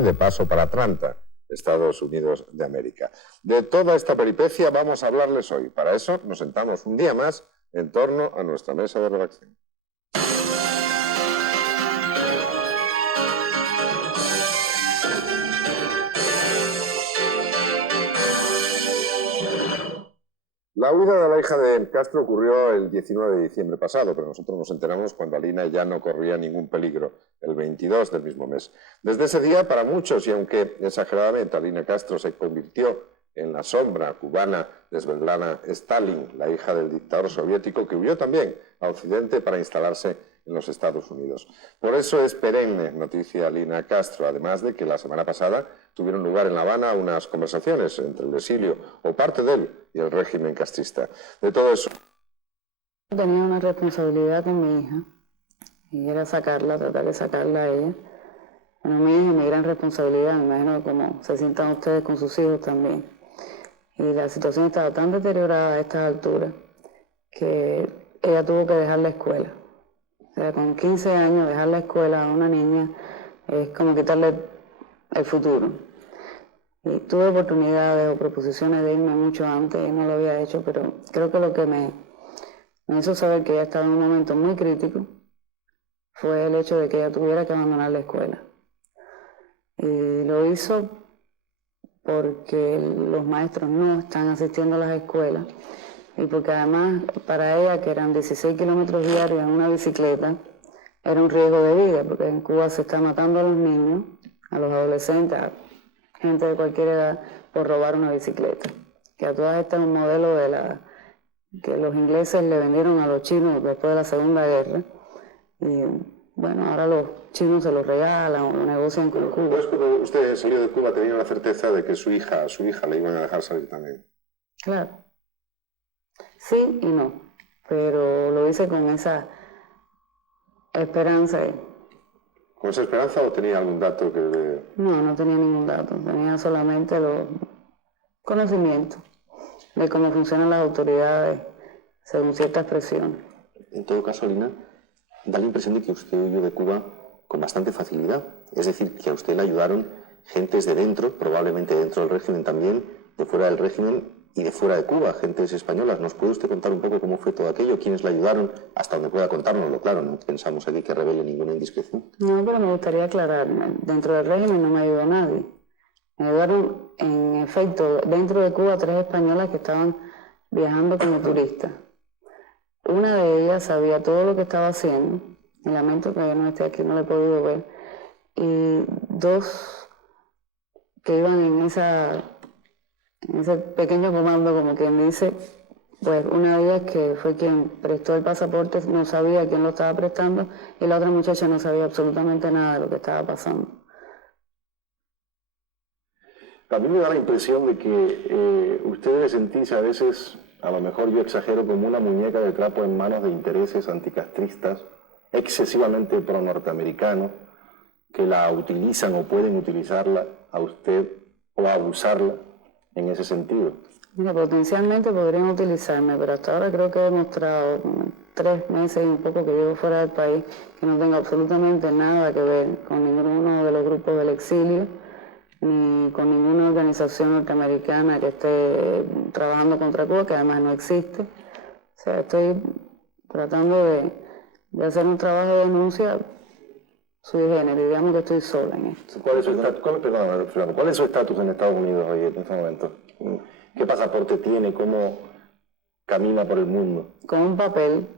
de paso para Atlanta, Estados Unidos de América. De toda esta peripecia vamos a hablarles hoy. Para eso nos sentamos un día más en torno a nuestra mesa de redacción. La huida de la hija de Castro ocurrió el 19 de diciembre pasado, pero nosotros nos enteramos cuando Alina ya no corría ningún peligro, el 22 del mismo mes. Desde ese día, para muchos, y aunque exageradamente, Alina Castro se convirtió en la sombra cubana de Svetlana Stalin, la hija del dictador soviético, que huyó también a Occidente para instalarse en los Estados Unidos. Por eso es perenne noticia Alina Castro, además de que la semana pasada tuvieron lugar en La Habana unas conversaciones entre el exilio, o parte de él, y el régimen castrista. De todo eso... Tenía una responsabilidad con mi hija, y era sacarla, tratar de sacarla a ella. Bueno, mi hija es mi gran responsabilidad, me imagino cómo se sientan ustedes con sus hijos también. Y la situación estaba tan deteriorada a estas alturas que ella tuvo que dejar la escuela. O sea, con 15 años dejar la escuela a una niña es como quitarle el futuro. Y tuve oportunidades o proposiciones de irme mucho antes y no lo había hecho, pero creo que lo que me hizo saber que ella estaba en un momento muy crítico fue el hecho de que ella tuviera que abandonar la escuela. Y lo hizo porque los maestros no están asistiendo a las escuelas y porque además para ella, que eran 16 kilómetros diarios en una bicicleta, era un riesgo de vida, porque en Cuba se está matando a los niños, a los adolescentes, a gente de cualquier edad, por robar una bicicleta. Que a todas estas es un modelo que los ingleses le vendieron a los chinos después de la Segunda Guerra. Y bueno, ahora los chinos se los regalan o lo negocian con Cuba. Pues cuando usted salió de Cuba tenía la certeza de que a su hija le iban a dejar salir también. Claro. Sí y no, pero lo hice con esa esperanza. ¿Con esa esperanza o tenía algún dato que...? No tenía ningún dato, tenía solamente los conocimientos de cómo funcionan las autoridades según ciertas presiones. En todo caso, Alina, da la impresión de que usted huyó de Cuba con bastante facilidad. Es decir, que a usted le ayudaron gentes de dentro, probablemente dentro del régimen también, de fuera del régimen y de fuera de Cuba, gentes españolas. ¿Nos puede usted contar un poco cómo fue todo aquello? ¿Quiénes le ayudaron? Hasta donde pueda contárnoslo, claro, no pensamos aquí que revele ninguna indiscreción. No, pero me gustaría aclarar, dentro del régimen no me ayudó nadie. Me ayudaron, en efecto, dentro de Cuba 3 españolas que estaban viajando como turistas. Una de ellas sabía todo lo que estaba haciendo, y lamento que ella no esté aquí, no la he podido ver, y 2 que iban en ese pequeño comando, como quien dice, pues una de ellas que fue quien prestó el pasaporte no sabía quién lo estaba prestando y la otra muchacha no sabía absolutamente nada de lo que estaba pasando. A mí me da la impresión de que usted debe sentirse a veces, a lo mejor yo exagero, como una muñeca de trapo en manos de intereses anticastristas excesivamente pro-norteamericanos que la utilizan o pueden utilizarla a usted o abusarla en ese sentido. Mira, potencialmente podrían utilizarme, pero hasta ahora creo que he demostrado, 3 meses y un poco que llevo fuera del país, que no tengo absolutamente nada que ver con ninguno de los grupos del exilio, ni con ninguna organización norteamericana que esté trabajando contra Cuba, que además no existe. O sea, estoy tratando de hacer un trabajo de denuncia sui generis, digamos que estoy sola en esto. ¿Cuál es su estatus en Estados Unidos hoy en este momento? ¿Qué pasaporte tiene? ¿Cómo camina por el mundo? Con un papel,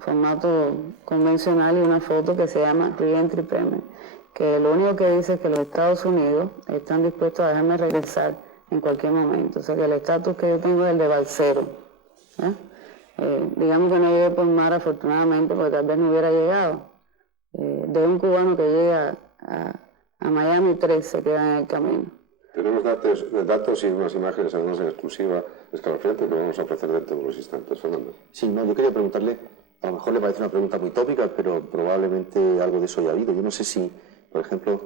formato convencional y una foto que se llama Reentry Permit, que lo único que dice es que los Estados Unidos están dispuestos a dejarme regresar en cualquier momento. O sea que el estatus que yo tengo es el de balsero. Digamos que no llegué por mar afortunadamente porque tal vez no hubiera llegado. De un cubano que llega a Miami, 3 se quedan en el camino. Tenemos datos y unas imágenes, algunas en exclusiva, escalofriantes, que vamos a ofrecer dentro de unos instantes. Fernando. Sí, no, yo quería preguntarle, a lo mejor le parece una pregunta muy tópica, pero probablemente algo de eso haya habido. Yo no sé si, por ejemplo,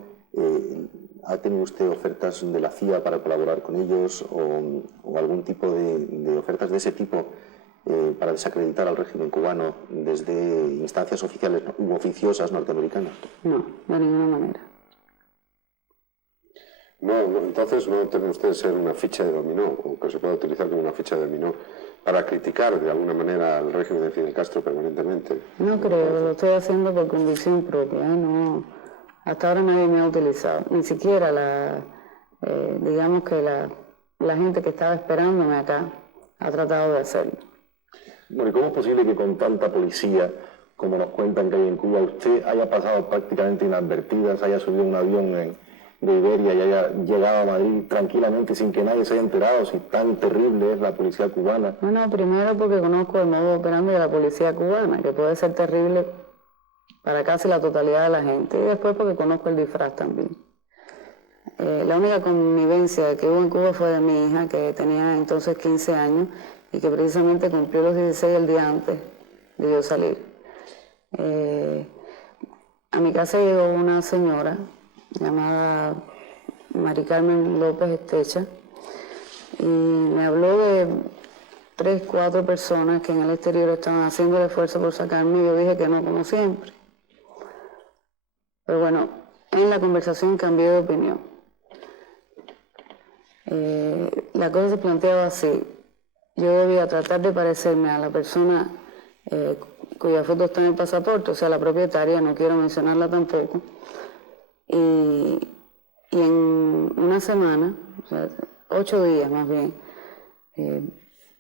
¿ha tenido usted ofertas de la CIA para colaborar con ellos o algún tipo de ofertas de ese tipo para desacreditar al régimen cubano desde instancias oficiales u oficiosas norteamericanas? No, de ninguna manera. Entonces no teme usted ser una ficha de dominó, o que se pueda utilizar como una ficha de dominó para criticar de alguna manera al régimen de Fidel Castro permanentemente. No creo, lo estoy haciendo por convicción propia, ¿eh? No, hasta ahora nadie me ha utilizado, ni siquiera digamos que la gente que estaba esperándome acá ha tratado de hacerlo. Bueno, ¿y cómo es posible que con tanta policía, como nos cuentan que hay en Cuba, usted haya pasado prácticamente inadvertida, se haya subido un avión de Iberia y haya llegado a Madrid tranquilamente sin que nadie se haya enterado si tan terrible es la policía cubana? Bueno, primero porque conozco el modo operandi de la policía cubana, que puede ser terrible para casi la totalidad de la gente, y después porque conozco el disfraz también. La única convivencia que hubo en Cuba fue de mi hija, que tenía entonces 15 años y que precisamente cumplió los 16 el día antes de yo salir. A mi casa llegó una señora llamada Mari Carmen López Estecha y me habló de 3, 4 personas que en el exterior estaban haciendo el esfuerzo por sacarme y yo dije que no, como siempre. Pero bueno, en la conversación cambié de opinión. La cosa se planteaba así: yo debía tratar de parecerme a la persona cuya foto está en el pasaporte, o sea, la propietaria, no quiero mencionarla tampoco, y en una semana, o sea, 8 días más bien,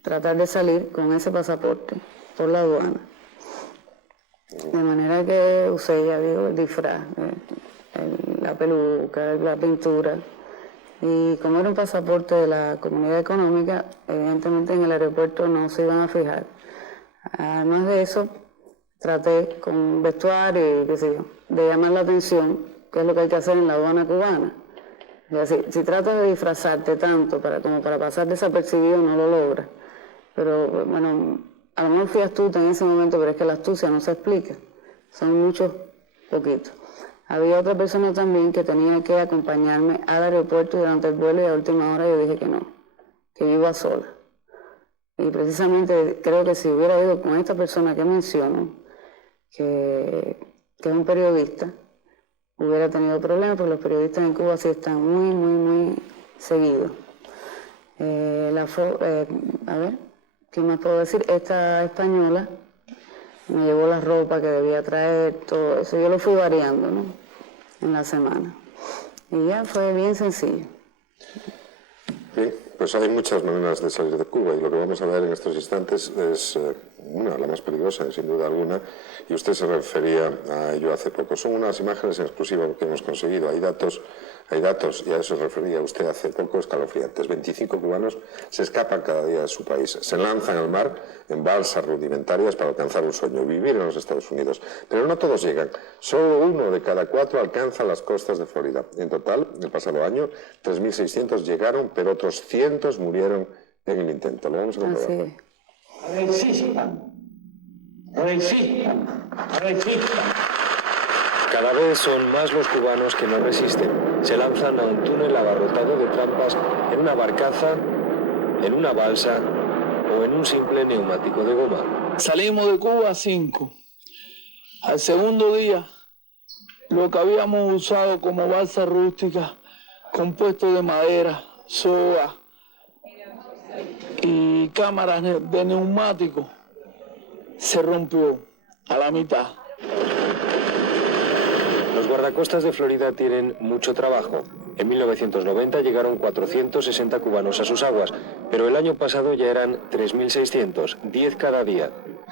tratar de salir con ese pasaporte por la aduana. De manera que usé, ya digo, el disfraz, la peluca, la pintura. Y como era un pasaporte de la Comunidad Económica, evidentemente en el aeropuerto no se iban a fijar. Además de eso, traté con vestuario y qué sé yo, de llamar la atención, que es lo que hay que hacer en la aduana cubana. O sea, si tratas de disfrazarte tanto como para pasar desapercibido, no lo logras. Pero bueno, a lo mejor fui astuta en ese momento, pero es que la astucia no se explica. Son muchos poquitos. Había otra persona también que tenía que acompañarme al aeropuerto durante el vuelo y a última hora yo dije que no, que yo iba sola. Y precisamente creo que si hubiera ido con esta persona que menciono, que es un periodista, hubiera tenido problemas porque los periodistas en Cuba sí están muy seguidos. A ver, ¿qué más puedo decir? Esta española me llevó la ropa que debía traer, todo eso. Yo lo fui variando, ¿no?, en la semana. Y ya fue bien sencillo. Bien, pues hay muchas maneras de salir de Cuba y lo que vamos a ver en estos instantes es una, la más peligrosa, sin duda alguna, y usted se refería a ello hace poco. Son unas imágenes en exclusiva que hemos conseguido. Hay datos, y a eso se refería usted hace poco, escalofriantes. 25 cubanos se escapan cada día de su país, se lanzan al mar en balsas rudimentarias para alcanzar un sueño, vivir en los Estados Unidos. Pero no todos llegan, solo 1 de cada 4 alcanza las costas de Florida. En total, el pasado año, 3.600 llegaron, pero otros cientos murieron en el intento. Lo vamos a comprobar. Así es. Resistan, resistan, resistan. Cada vez son más los cubanos que no resisten. Se lanzan a un túnel abarrotado de trampas en una barcaza, en una balsa o en un simple neumático de goma. Salimos de Cuba a 5. Al segundo día, lo que habíamos usado como balsa rústica, compuesto de madera, soga y cámaras de neumático, se rompió a la mitad. Los guardacostas de Florida tienen mucho trabajo. En 1990 llegaron 460 cubanos a sus aguas, pero el año pasado ya eran 3.600, 10 cada día.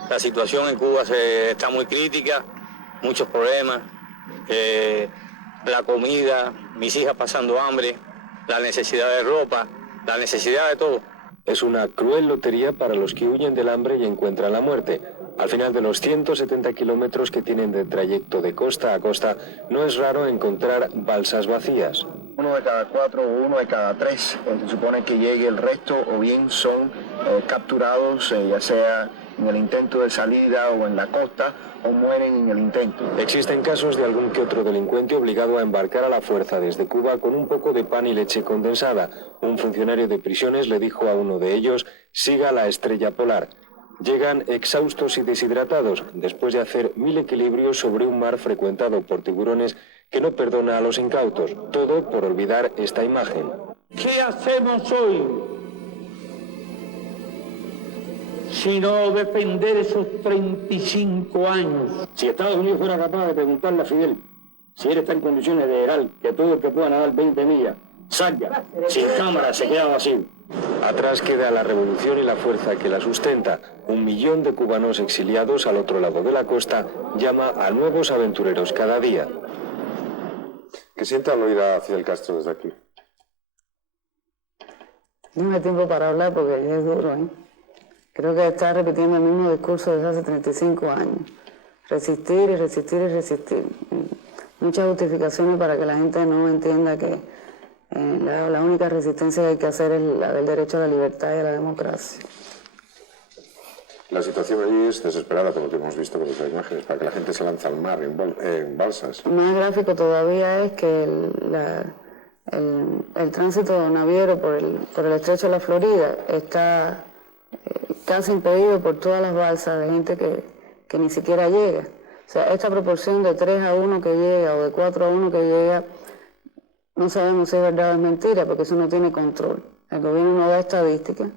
La situación en Cuba está muy crítica, muchos problemas, la comida, mis hijas pasando hambre, la necesidad de ropa, la necesidad de todo. Es una cruel lotería para los que huyen del hambre y encuentran la muerte. Al final de los 170 kilómetros que tienen de trayecto de costa a costa, no es raro encontrar balsas vacías. 1 de cada 4 o 1 de cada 3 se supone que llegue, el resto o bien son capturados, ya sea en el intento de salida o en la costa, o mueren en el intento. Existen casos de algún que otro delincuente obligado a embarcar a la fuerza desde Cuba con un poco de pan y leche condensada. Un funcionario de prisiones le dijo a uno de ellos: siga la estrella polar. Llegan exhaustos y deshidratados después de hacer 1000 equilibrios sobre un mar frecuentado por tiburones que no perdona a los incautos, todo por olvidar esta imagen. ¿Qué hacemos hoy? Sino defender esos 35 años. Si Estados Unidos fuera capaz de preguntarle a Fidel si él está en condiciones de dejar que todo el que pueda nadar 20 millas salga sin cámara, se queda vacío. Atrás queda la revolución y la fuerza que la sustenta. 1 millón de cubanos exiliados al otro lado de la costa llama a nuevos aventureros cada día. ¿Qué siente al oír a Fidel Castro desde aquí? No me da tiempo para hablar porque es duro, ¿eh? Creo que está repitiendo el mismo discurso desde hace 35 años. Resistir y resistir y resistir. Muchas justificaciones para que la gente no entienda que la única resistencia que hay que hacer es la del derecho a la libertad y a la democracia. La situación allí es desesperada, por lo que hemos visto con las imágenes, para que la gente se lance al mar en balsas. Más gráfico todavía es que el tránsito naviero por el estrecho de la Florida está casi impedido por todas las balsas de gente que ni siquiera llega. O sea, esta proporción de 3-1 que llega o de 4-1 que llega, no sabemos si es verdad o es mentira, porque eso no tiene control. El gobierno no da estadísticas.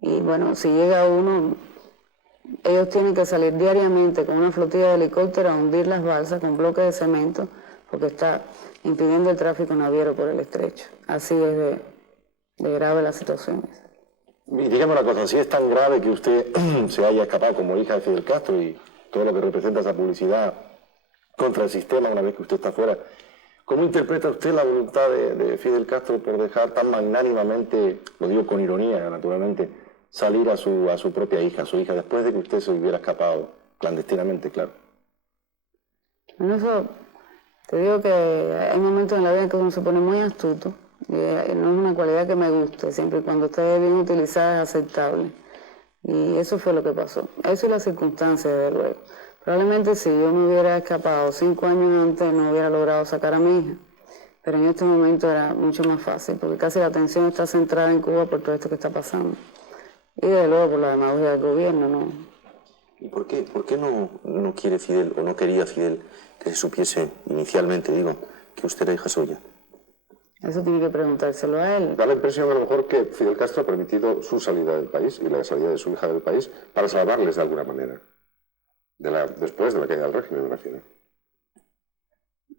Y bueno, si llega uno, ellos tienen que salir diariamente con una flotilla de helicópteros a hundir las balsas con bloques de cemento, porque está impidiendo el tráfico naviero por el estrecho. Así es de grave la situación. Y dígame una cosa, si es tan grave que usted se haya escapado como hija de Fidel Castro y todo lo que representa esa publicidad contra el sistema una vez que usted está fuera, ¿cómo interpreta usted la voluntad de Fidel Castro por dejar tan magnánimamente, lo digo con ironía naturalmente, salir a su propia hija, a su hija, después de que usted se hubiera escapado clandestinamente, claro? En eso te digo que hay momentos en la vida en que uno se pone muy astuto. Y no es una cualidad que me guste, siempre y cuando esté bien utilizada es aceptable. Y eso fue lo que pasó. Eso y las circunstancias, desde luego. Probablemente si yo me hubiera escapado 5 años antes no hubiera logrado sacar a mi hija. Pero en este momento era mucho más fácil, porque casi la atención está centrada en Cuba por todo esto que está pasando. Y desde luego por la demagogia del gobierno, ¿no? ¿Y por qué no quiere Fidel, o no quería Fidel, que se supiese inicialmente, digo, que usted era hija suya? Eso tiene que preguntárselo a él. Da la impresión a lo mejor que Fidel Castro ha permitido su salida del país y la salida de su hija del país para salvarles de alguna manera. Después de la caída del régimen, me refiero.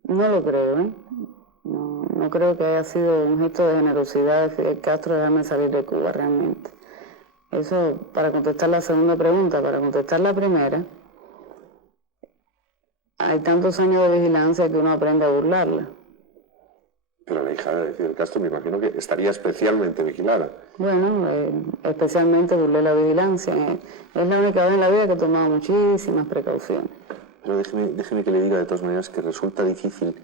No lo creo, ¿eh? No creo que haya sido un gesto de generosidad de Fidel Castro dejarme salir de Cuba realmente. Eso para contestar la segunda pregunta. Para contestar la primera, hay tantos años de vigilancia que uno aprende a burlarla. Pero la hija de Fidel Castro me imagino que estaría especialmente vigilada. Bueno, especialmente burlé la vigilancia. Es la única vez en la vida que he tomado muchísimas precauciones. Pero déjeme que le diga de todas maneras que resulta difícil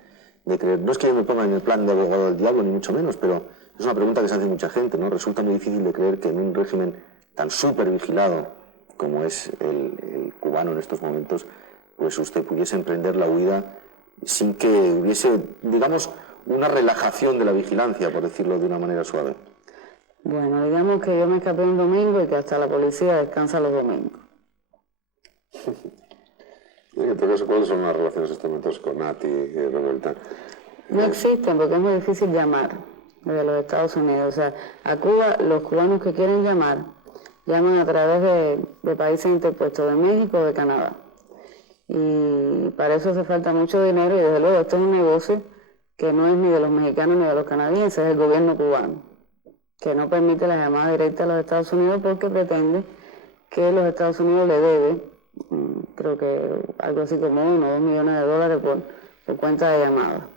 de creer. No es que yo me ponga en el plan de abogado del diablo, ni mucho menos, pero es una pregunta que se hace mucha gente, ¿no? Resulta muy difícil de creer que en un régimen tan súper vigilado como es el cubano en estos momentos, pues usted pudiese emprender la huida sin que hubiese, digamos, una relajación de la vigilancia, por decirlo de una manera suave. Bueno, digamos que yo me escapé un domingo y que hasta la policía descansa los domingos. Y en todo caso, ¿cuáles son las relaciones en estos momentos con Nati y Revuelta? No existen porque es muy difícil llamar desde los Estados Unidos. O sea, a Cuba, los cubanos que quieren llamar, llaman a través de países interpuestos, de México o de Canadá. Y para eso hace falta mucho dinero y desde luego esto es un negocio que no es ni de los mexicanos ni de los canadienses, es el gobierno cubano, que no permite la llamada directa a los Estados Unidos porque pretende que los Estados Unidos le debe, creo que algo así como 1 o 2 millones de dólares por cuenta de llamada.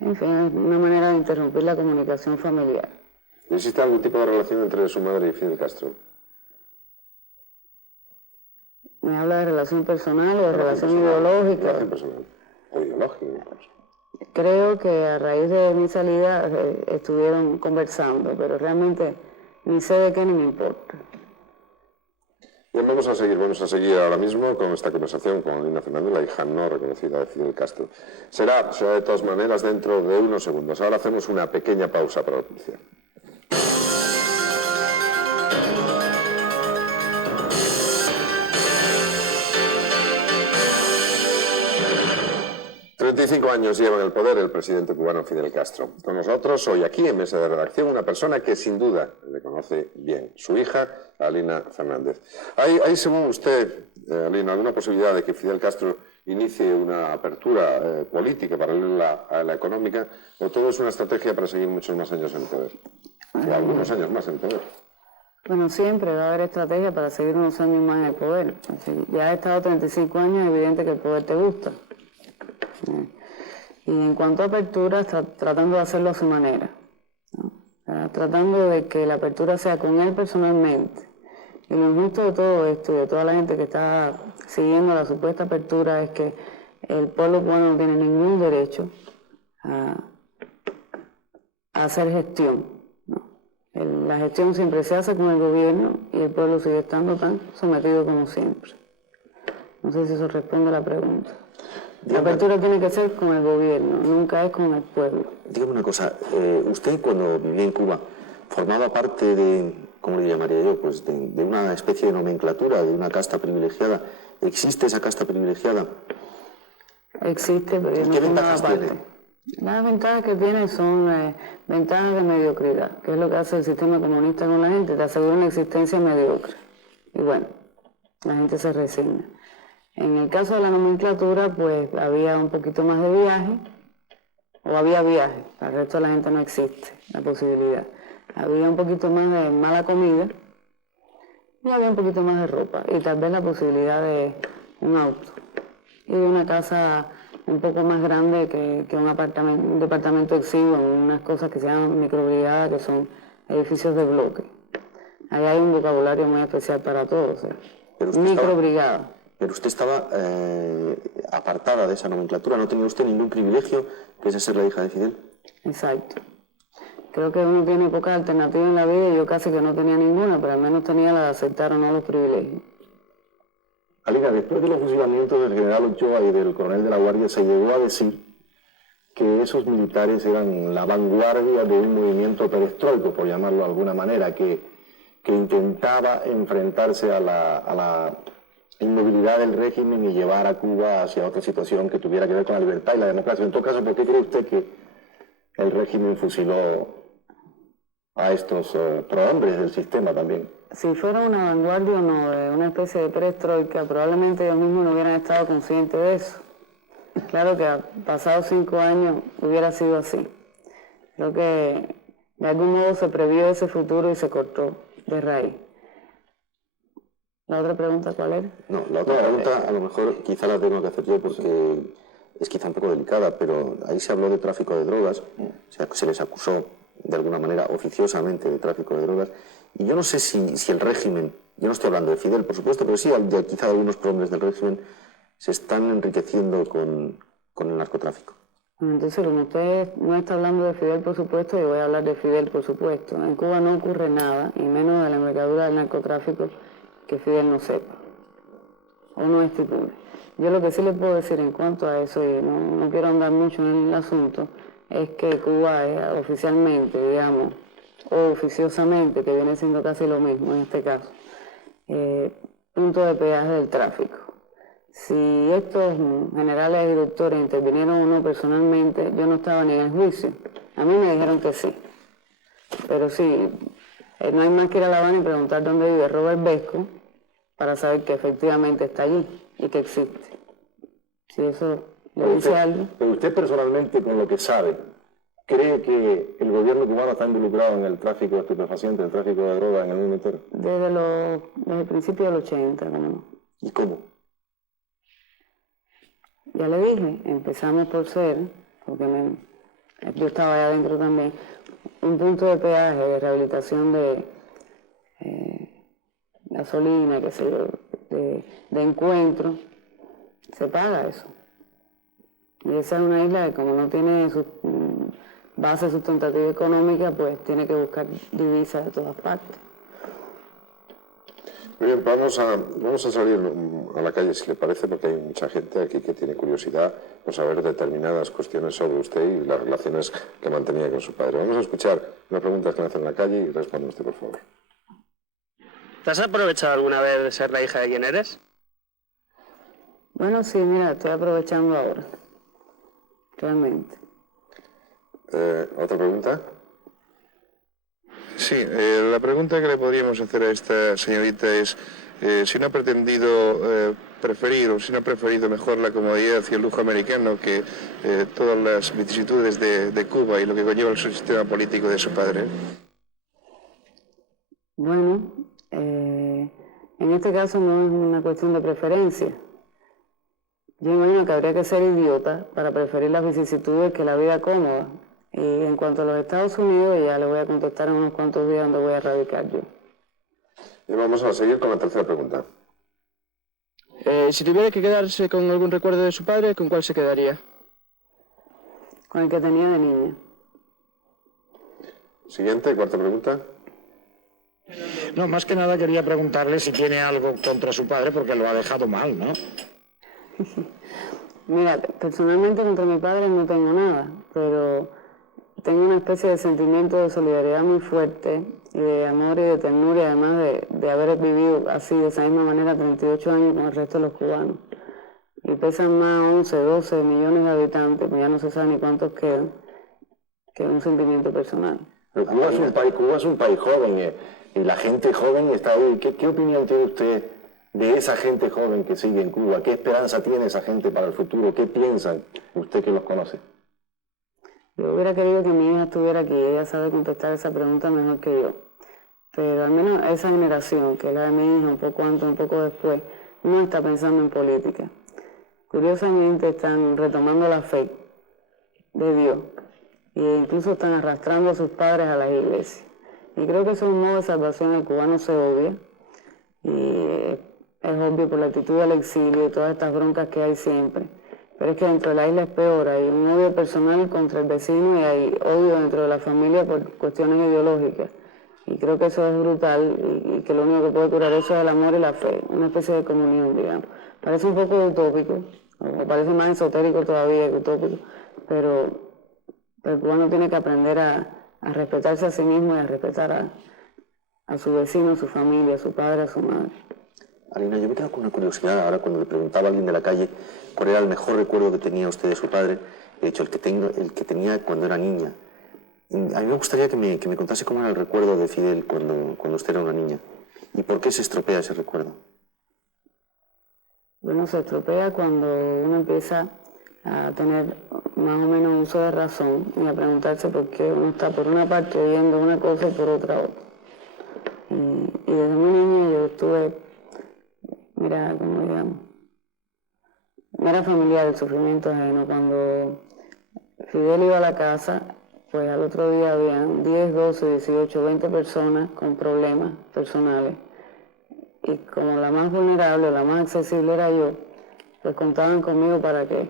En fin, es una manera de interrumpir la comunicación familiar. ¿Existe algún tipo de relación entre su madre y Fidel Castro? ¿Me habla de relación personal o de relación ideológica? Relación personal o ideológica. Creo que a raíz de mi salida estuvieron conversando, pero realmente ni sé de qué ni me importa. Bien, vamos a seguir ahora mismo con esta conversación con Lina Fernández, la hija no reconocida de Fidel Castro. Será de todas maneras dentro de unos segundos. Ahora hacemos una pequeña pausa para la publicidad. 25 años lleva en el poder el presidente cubano Fidel Castro. Con nosotros hoy aquí en Mesa de Redacción una persona que sin duda le conoce bien, su hija Alina Fernández. ¿Hay según usted, Alina, alguna posibilidad de que Fidel Castro inicie una apertura política paralela a la económica, o todo es una estrategia para seguir muchos más años en el poder? O algunos años más en el poder. Bueno, siempre va a haber estrategia para seguir unos años más en el poder. Así, ya has estado 35 años, es evidente que el poder te gusta. Y en cuanto a apertura, está tratando de hacerlo a su manera, ¿no? Tratando de que la apertura sea con él personalmente. Y lo injusto de todo esto y de toda la gente que está siguiendo la supuesta apertura es que el pueblo cubano no tiene ningún derecho a hacer gestión, ¿no? La gestión siempre se hace con el gobierno y el pueblo sigue estando tan sometido como siempre. No sé si eso responde a la pregunta. La apertura tiene que ser con el gobierno, nunca es con el pueblo. Dígame una cosa, usted cuando vivía en Cuba formaba parte de, ¿cómo le llamaría yo? Pues de una especie de nomenclatura, de una casta privilegiada. ¿Existe esa casta privilegiada? Existe, pero yo no ¿Qué formaba ventajas parte. tiene? Las ventajas que tiene son ventajas de mediocridad, que es lo que hace el sistema comunista con la gente, te asegura una existencia mediocre. Y bueno, la gente se resigna. En el caso de la nomenclatura, pues había un poquito más de viaje, o había viaje, para el resto de la gente no existe la posibilidad. Había un poquito más de mala comida y había un poquito más de ropa y tal vez la posibilidad de un auto y de una casa un poco más grande que un departamento exiguo, unas cosas que se llaman microbrigadas, que son edificios de bloque. Ahí hay un vocabulario muy especial para todos, microbrigada. Pero usted estaba apartada de esa nomenclatura, no tenía usted ningún privilegio, que es ser la hija de Fidel. Exacto. Creo que uno tiene pocas alternativas en la vida y yo casi que no tenía ninguna, pero al menos tenía la de aceptar o no los privilegios. Alina, después de los fusilamientos del general Ochoa y del coronel de la Guardia, se llegó a decir que esos militares eran la vanguardia de un movimiento perestroico, por llamarlo de alguna manera, que intentaba enfrentarse a la inmovilidad del régimen y llevar a Cuba hacia otra situación que tuviera que ver con la libertad y la democracia. En todo caso, ¿por qué cree usted que el régimen fusiló a estos prohombres del sistema también? Si fuera una vanguardia o no, una especie de perestroika, probablemente ellos mismos no hubieran estado conscientes de eso. Claro que pasados 5 años hubiera sido así. Creo que de algún modo se previó ese futuro y se cortó de raíz. ¿La otra pregunta cuál era? No, la otra pregunta a lo mejor quizá la tengo que hacer yo porque es quizá un poco delicada, pero ahí se habló de tráfico de drogas, se les acusó de alguna manera oficiosamente de tráfico de drogas, y yo no sé si el régimen, yo no estoy hablando de Fidel, por supuesto, pero sí quizá algunos prohombres del régimen se están enriqueciendo con el narcotráfico. Entonces, como usted no está hablando de Fidel, por supuesto, yo voy a hablar de Fidel, por supuesto. En Cuba no ocurre nada, y menos de la envergadura del narcotráfico, que Fidel no sepa o no estipule. Yo lo que sí le puedo decir en cuanto a eso, y no quiero andar mucho en el asunto, es que Cuba es oficialmente, digamos, o oficiosamente, que viene siendo casi lo mismo en este caso, punto de peaje del tráfico. Si estos generales y doctores intervinieron o no personalmente, yo no estaba ni en el juicio. A mí me dijeron que sí. Pero sí, no hay más que ir a La Habana y preguntar dónde vive Robert Vesco para saber que efectivamente está allí y que existe. Si eso le dice algo. Pero usted personalmente, con lo que sabe, ¿cree que el gobierno cubano está involucrado en el tráfico de estupefacientes, en el tráfico de drogas en el mundo entero? Desde el principio del 80, ¿cómo no? ¿Y cómo? Ya le dije, empezamos por ser, porque yo estaba allá adentro también, un punto de peaje, de rehabilitación de gasolina, qué sé yo, de encuentro, se paga eso. Y esa es una isla que como no tiene su base sustentativa económica, pues tiene que buscar divisas de todas partes. Muy bien, vamos a salir a la calle, si le parece, porque hay mucha gente aquí que tiene curiosidad por saber determinadas cuestiones sobre usted y las relaciones que mantenía con su padre. Vamos a escuchar unas preguntas que me hacen en la calle y responde usted, por favor. ¿Te has aprovechado alguna vez de ser la hija de quien eres? Bueno, sí, mira, estoy aprovechando ahora. realmente. ¿Otra pregunta? Sí, la pregunta que le podríamos hacer a esta señorita es si no ha pretendido preferir o si no ha preferido mejor la comodidad y el lujo americano que todas las vicisitudes de Cuba y lo que conlleva el sistema político de su padre. Bueno, en este caso no es una cuestión de preferencia. Yo imagino que habría que ser idiota para preferir las vicisitudes que la vida cómoda. Y en cuanto a los Estados Unidos, ya le voy a contestar en unos cuantos días donde voy a radicar yo. Y vamos a seguir con la tercera pregunta. Si tuviera que quedarse con algún recuerdo de su padre, ¿con cuál se quedaría? Con el que tenía de niña. Siguiente, cuarta pregunta. No, más que nada quería preguntarle si tiene algo contra su padre porque lo ha dejado mal, ¿no? Mira, personalmente contra mi padre no tengo nada, pero tengo una especie de sentimiento de solidaridad muy fuerte y de amor y de ternura, y además de haber vivido así, de esa misma manera, 38 años con el resto de los cubanos. Y pesan más 11, 12 millones de habitantes, ya no se sabe ni cuántos quedan, que un sentimiento personal. Pero Cuba es un país joven, y la gente joven está ahí. ¿Qué opinión tiene usted de esa gente joven que sigue en Cuba? ¿Qué esperanza tiene esa gente para el futuro? ¿Qué piensan usted que los conoce? Yo hubiera querido que mi hija estuviera aquí, ella sabe contestar esa pregunta mejor que yo. Pero al menos esa generación, que es la de mi hija, un poco antes, un poco después, no está pensando en política. Curiosamente están retomando la fe de Dios e incluso están arrastrando a sus padres a las iglesias. Y creo que eso es un modo de salvación. El cubano se odia y es obvio por la actitud del exilio y todas estas broncas que hay siempre. Pero es que dentro de la isla es peor, hay un odio personal contra el vecino y hay odio dentro de la familia por cuestiones ideológicas. Y creo que eso es brutal y que lo único que puede curar eso es el amor y la fe, una especie de comunión, digamos. Parece un poco utópico, o parece más esotérico todavía que utópico, pero el cubano tiene que aprender a respetarse a sí mismo y a respetar a su vecino, a su familia, a su padre, a su madre. Alina, yo me quedo con una curiosidad ahora cuando le preguntaba a alguien de la calle cuál era el mejor recuerdo que tenía usted de su padre. He dicho, el que tenía cuando era niña. A mí me gustaría que me contase cómo era el recuerdo de Fidel cuando usted era una niña. ¿Y por qué se estropea ese recuerdo? Bueno, se estropea cuando uno empieza a tener más o menos uso de razón y a preguntarse por qué uno está por una parte oyendo una cosa y por otra otra. Y desde muy niña yo estuve, mira, como digamos, me era familiar el sufrimiento ajeno. Cuando Fidel iba a la casa, pues al otro día habían 10, 12, 18, 20 personas con problemas personales. Y como la más vulnerable, la más accesible era yo, pues contaban conmigo para que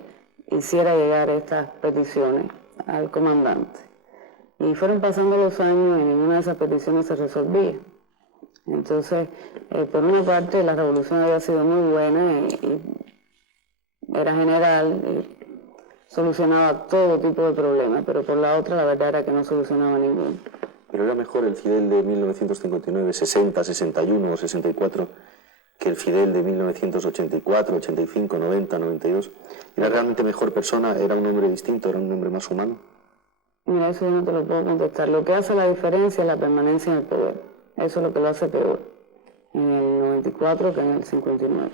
hiciera llegar estas peticiones al comandante. Y fueron pasando los años y ninguna de esas peticiones se resolvía. Entonces, por una parte, la revolución había sido muy buena y era general y solucionaba todo tipo de problemas, pero por la otra, la verdad era que no solucionaba ninguno. Pero era mejor el Fidel de 1959, 60, 61 o 64 que el Fidel de 1984, 85, 90, 92. ¿Era realmente mejor persona? ¿Era un hombre distinto? ¿Era un hombre más humano? Mira, eso yo no te lo puedo contestar. Lo que hace la diferencia es la permanencia en el poder. Eso es lo que lo hace peor en el 94 que en el 59.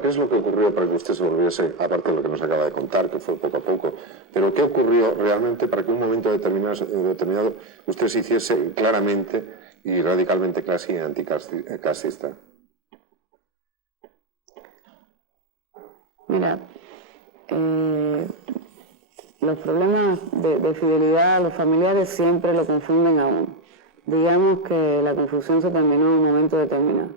¿Qué es lo que ocurrió para que usted se volviese, aparte de lo que nos acaba de contar, que fue poco a poco, pero qué ocurrió realmente para que en un momento determinado usted se hiciese claramente y radicalmente casi anticasista? Mira, los problemas de fidelidad a los familiares siempre lo confunden a uno. Digamos que la confusión se terminó en un momento determinado.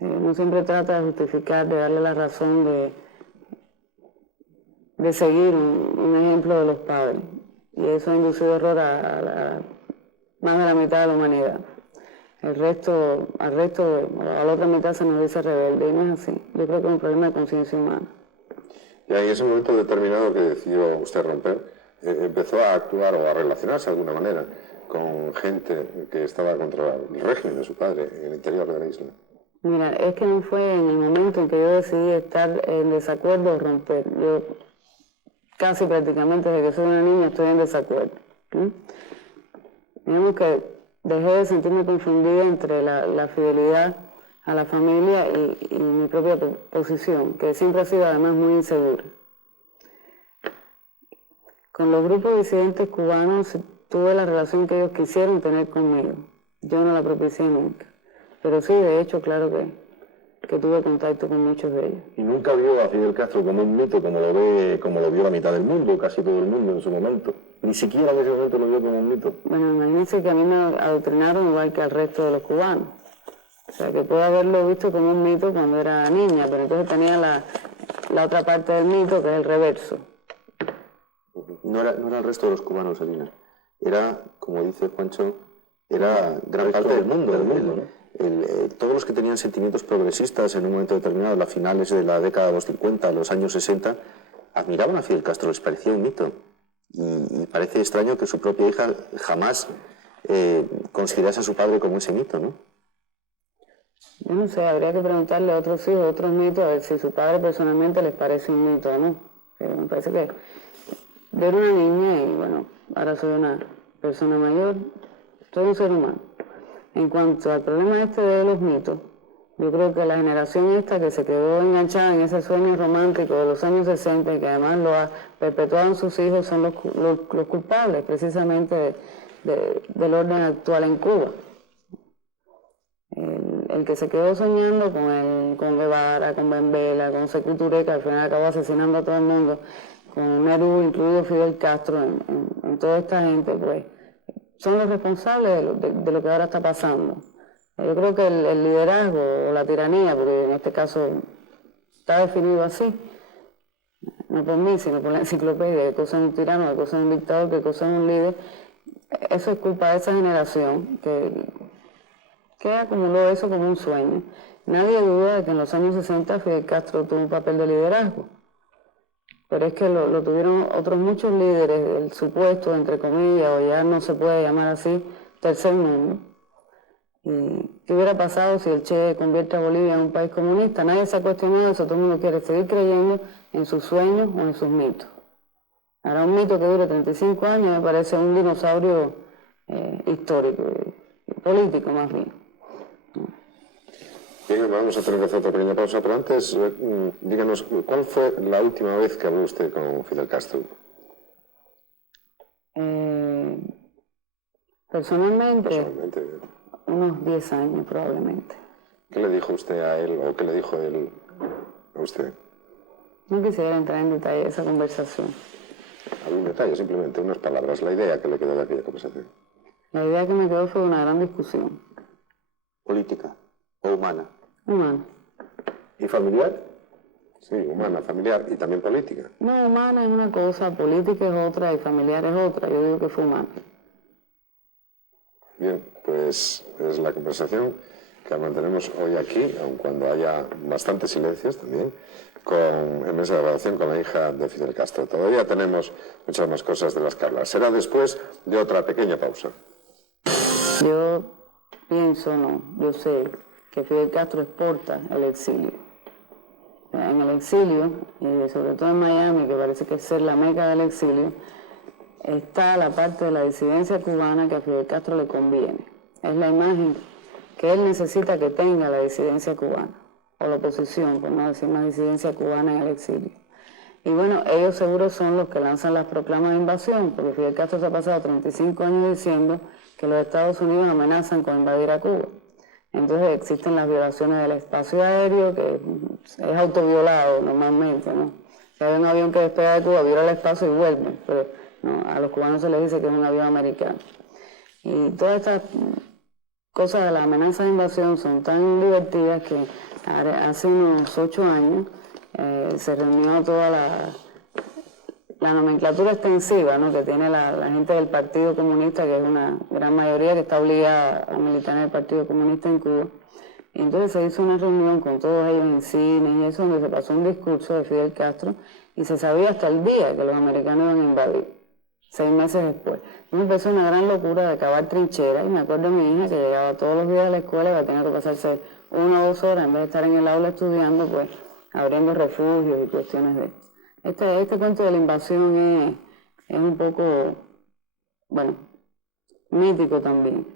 Uno siempre trata de justificar, de darle la razón, de seguir un ejemplo de los padres. Y eso ha inducido error a más de la mitad de la humanidad. Al resto, a la otra mitad se nos dice rebelde, y no es así. Yo creo que es un problema de conciencia humana. Y en ese momento determinado que decidió usted romper, empezó a actuar o a relacionarse de alguna manera con gente que estaba contra el régimen de su padre en el interior de la isla. Mira, es que no fue en el momento en que yo decidí estar en desacuerdo o romper. Yo casi prácticamente desde que soy una niña estoy en desacuerdo. Digamos que dejé de sentirme confundida entre la fidelidad a la familia y mi propia posición, que siempre ha sido además muy insegura. Con los grupos disidentes cubanos tuve la relación que ellos quisieron tener conmigo. Yo no la propicié nunca. Pero sí, de hecho, claro que tuve contacto con muchos de ellos. Y nunca vio a Fidel Castro como un mito, como lo vio la mitad del mundo, casi todo el mundo en su momento. Ni siquiera en ese momento lo vio como un mito. Bueno, imagínense que a mí me adoctrinaron igual que al resto de los cubanos. O sea, que puedo haberlo visto como un mito cuando era niña, pero entonces tenía la otra parte del mito, que es el reverso. No era el resto de los cubanos, Alina. Era, como dice Juancho, era gran parte del mundo. Todos los que tenían sentimientos progresistas en un momento determinado, a finales de la década de los 50, los años 60, admiraban a Fidel Castro, les parecía un mito. Y parece extraño que su propia hija jamás considerase a su padre como ese mito, ¿no? Yo no sé, habría que preguntarle a otros hijos, otros mitos, a ver si su padre personalmente les parece un mito o no. Pero me parece que yo era una niña y bueno, ahora soy una persona mayor, soy un ser humano. En cuanto al problema este de los mitos, yo creo que la generación esta que se quedó enganchada en ese sueño romántico de los años 60 y que además lo ha perpetuado en sus hijos son los culpables precisamente del orden actual en Cuba. El que se quedó soñando con Guevara, con Benvela, con Sékou Touré, que al final acabó asesinando a todo el mundo, con Nehru, incluido Fidel Castro, en toda esta gente, pues son los responsables de lo que ahora está pasando. Yo creo que el liderazgo o la tiranía, porque en este caso está definido así, no por mí, sino por la enciclopedia, de cosa es un tirano, de cosa es un dictador, de cosa es un líder, eso es culpa de esa generación que acumuló eso como un sueño. Nadie duda de que en los años 60 Fidel Castro tuvo un papel de liderazgo, pero es que lo tuvieron otros muchos líderes del supuesto, entre comillas, o ya no se puede llamar así, tercer mundo. ¿Y qué hubiera pasado si el Che convierte a Bolivia en un país comunista? Nadie se ha cuestionado eso, todo el mundo quiere seguir creyendo en sus sueños o en sus mitos. Ahora un mito que dure 35 años me parece un dinosaurio histórico, político más bien. Bien, vamos a tener que hacer otra pequeña pausa, pero antes, díganos, ¿cuál fue la última vez que habló usted con Fidel Castro? Personalmente, unos 10 años probablemente. ¿Qué le dijo usted a él o qué le dijo él a usted? No quisiera entrar en detalle de esa conversación. ¿Algún detalle? Simplemente unas palabras, la idea que le quedó de aquella conversación. La idea que me quedó fue una gran discusión. ¿Política o humana? Humana. ¿Y familiar? Sí, humana, familiar y también política. No, humana es una cosa, política es otra y familiar es otra. Yo digo que fue humana. Bien, pues es la conversación que mantenemos hoy aquí, aun cuando haya bastantes silencios también, en mesa de grabación con la hija de Fidel Castro. Todavía tenemos muchas más cosas de las que hablar. Será después de otra pequeña pausa. Yo pienso, yo sé que Fidel Castro exporta el exilio. En el exilio, y sobre todo en Miami, que parece que es ser la meca del exilio, está la parte de la disidencia cubana que a Fidel Castro le conviene. Es la imagen que él necesita que tenga la disidencia cubana, o la oposición, por no decir más disidencia cubana en el exilio. Y bueno, ellos seguro son los que lanzan las proclamas de invasión, porque Fidel Castro se ha pasado 35 años diciendo que los Estados Unidos amenazan con invadir a Cuba. Entonces existen las violaciones del espacio aéreo, que es autoviolado normalmente, ¿no? Si hay un avión que despega de Cuba, viola el espacio y vuelve, pero no, a los cubanos se les dice que es un avión americano. Y todas estas cosas de la amenaza de invasión son tan divertidas que hace unos 8 años se reunió toda la nomenclatura extensiva, ¿no?, que tiene la gente del Partido Comunista, que es una gran mayoría que está obligada a militar en el Partido Comunista en Cuba. Y entonces se hizo una reunión con todos ellos en cine y eso, donde se pasó un discurso de Fidel Castro y se sabía hasta el día que los americanos iban a invadir, 6 meses después. Entonces empezó una gran locura de cavar trincheras y me acuerdo de mi hija que llegaba todos los días a la escuela y iba a tener que pasarse 1 o 2 horas en vez de estar en el aula estudiando, pues abriendo refugios y cuestiones de esto. Este cuento de la invasión es un poco, bueno, mítico también.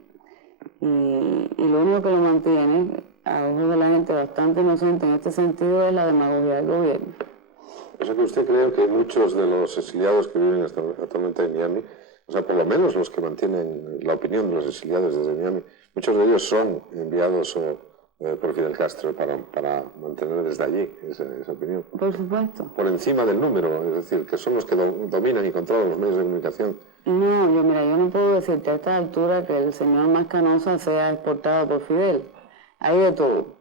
Y lo único que lo mantiene, a ojos de la gente bastante inocente en este sentido, es la demagogia del gobierno. O sea que usted cree que muchos de los exiliados que viven actualmente en Miami, o sea, por lo menos los que mantienen la opinión de los exiliados desde Miami, muchos de ellos son enviados por Fidel Castro para mantener desde allí esa opinión. Por supuesto. Por encima del número, es decir, que son los que dominan y controlan los medios de comunicación. No, yo no puedo decirte a esta altura que el señor Mascanosa sea exportado por Fidel. Hay de todo.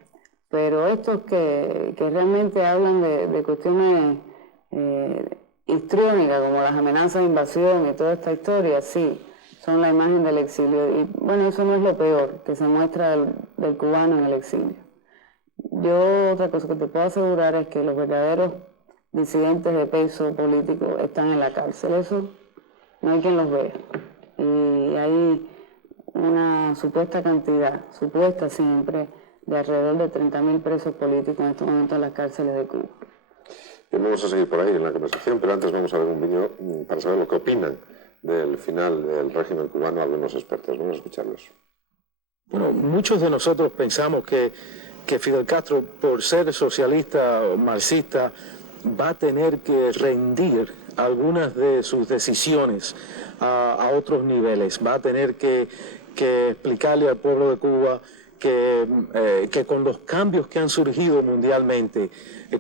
Pero estos que realmente hablan de cuestiones histriónicas, como las amenazas de invasión y toda esta historia, sí, son la imagen del exilio. Y bueno, eso no es lo peor que se muestra del cubano en el exilio. Yo otra cosa que te puedo asegurar es que los verdaderos disidentes de peso político están en la cárcel. Eso no hay quien los vea. Y hay una supuesta cantidad, supuesta siempre, de alrededor de 30.000 presos políticos en este momento en las cárceles de Cuba. Bien, vamos a seguir por ahí en la conversación, pero antes vamos a ver un vídeo para saber lo que opinan del final del régimen cubano algunos expertos. Vamos a escucharlos. Bueno, muchos de nosotros pensamos que Fidel Castro, por ser socialista o marxista, va a tener que rendir algunas de sus decisiones a otros niveles. Va a tener que explicarle al pueblo de Cuba que con los cambios que han surgido mundialmente,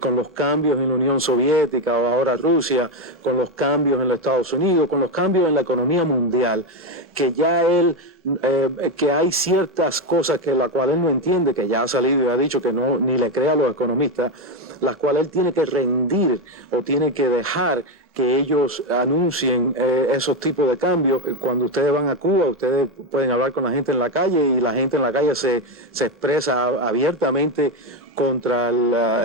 con los cambios en la Unión Soviética o ahora Rusia, con los cambios en los Estados Unidos, con los cambios en la economía mundial, que ya que hay ciertas cosas que la cual él no entiende, que ya ha salido y ha dicho que no, ni le crea a los economistas, las cuales él tiene que rendir o tiene que dejar que ellos anuncien esos tipos de cambios. Cuando ustedes van a Cuba, ustedes pueden hablar con la gente en la calle y la gente en la calle se expresa abiertamente contra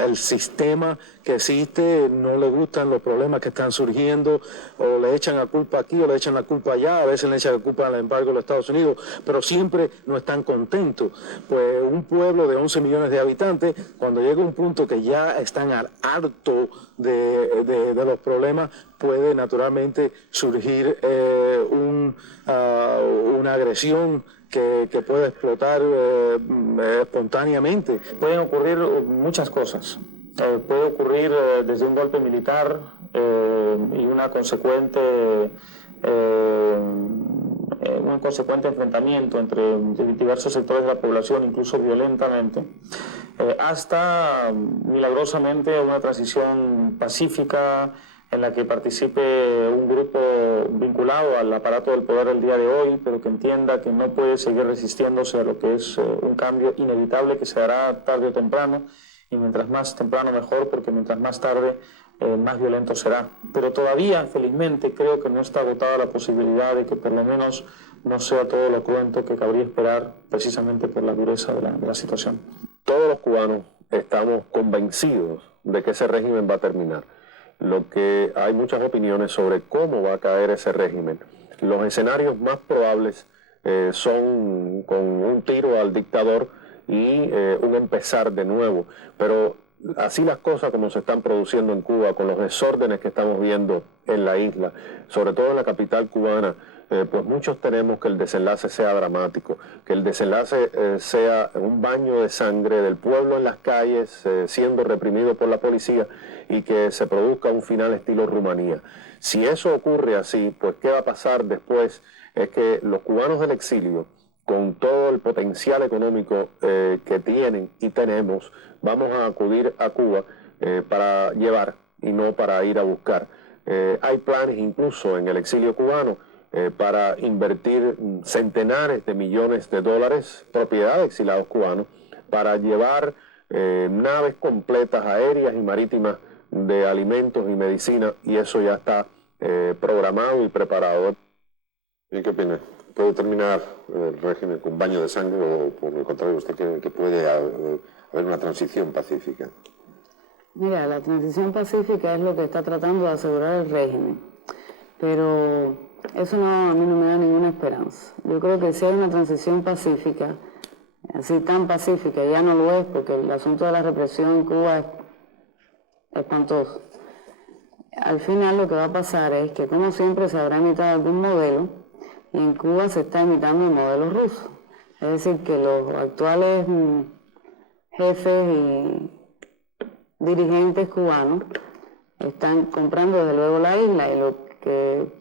el sistema que existe, no le gustan los problemas que están surgiendo, o le echan la culpa aquí o le echan la culpa allá, a veces le echan la culpa al embargo de los Estados Unidos, pero siempre no están contentos. Pues un pueblo de 11 millones de habitantes, cuando llega un punto que ya están harto de los problemas, puede naturalmente surgir una agresión que puede explotar espontáneamente. Pueden ocurrir muchas cosas. Puede ocurrir desde un golpe militar y un consecuente enfrentamiento entre diversos sectores de la población, incluso violentamente, hasta milagrosamente una transición pacífica en la que participe un grupo vinculado al aparato del poder del día de hoy, pero que entienda que no puede seguir resistiéndose a lo que es un cambio inevitable que se hará tarde o temprano, y mientras más temprano mejor, porque mientras más tarde más violento será. Pero todavía, felizmente, creo que no está agotada la posibilidad de que por lo menos no sea todo lo cruento que cabría esperar, precisamente por la dureza de la situación. Todos los cubanos estamos convencidos de que ese régimen va a terminar. Lo que hay muchas opiniones sobre cómo va a caer ese régimen. Los escenarios más probables son con un tiro al dictador y un empezar de nuevo. Pero así las cosas como se están produciendo en Cuba, con los desórdenes que estamos viendo en la isla, sobre todo en la capital cubana, pues muchos tenemos que el desenlace sea dramático, que el desenlace sea un baño de sangre del pueblo en las calles, siendo reprimido por la policía, y que se produzca un final estilo Rumanía. Si eso ocurre así, pues ¿qué va a pasar después? Es que los cubanos del exilio, con todo el potencial económico que tienen y tenemos, vamos a acudir a Cuba para llevar y no para ir a buscar. Hay planes incluso en el exilio cubano para invertir centenares de millones de dólares, propiedad de exilados cubanos, para llevar naves completas aéreas y marítimas de alimentos y medicina, y eso ya está programado y preparado. ¿Y qué opina? ¿Puede terminar el régimen con baño de sangre o por el contrario usted cree que puede haber una transición pacífica? Mira, la transición pacífica es lo que está tratando de asegurar el régimen, pero eso a mí no me da ninguna esperanza. Yo creo que si hay una transición pacífica, así tan pacífica, ya no lo es, porque el asunto de la represión en Cuba es espantoso. al final lo que va a pasar es que, como siempre, se habrá imitado algún modelo y en Cuba se está imitando el modelo ruso. Es decir, que los actuales jefes y dirigentes cubanos están comprando desde luego la isla, y lo que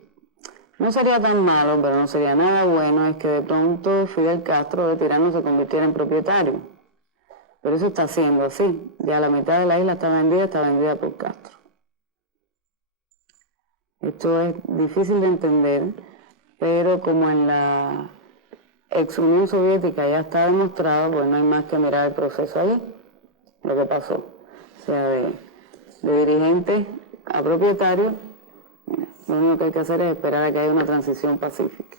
no sería tan malo, pero no sería nada bueno, es que de pronto Fidel Castro, de tirano, se convirtiera en propietario. Pero eso está siendo así. Ya la mitad de la isla está vendida por Castro. Esto es difícil de entender, pero como en la ex Unión Soviética ya está demostrado, pues no hay más que mirar el proceso allí, lo que pasó. O sea, de dirigente a propietario, lo único que hay que hacer es esperar a que haya una transición pacífica.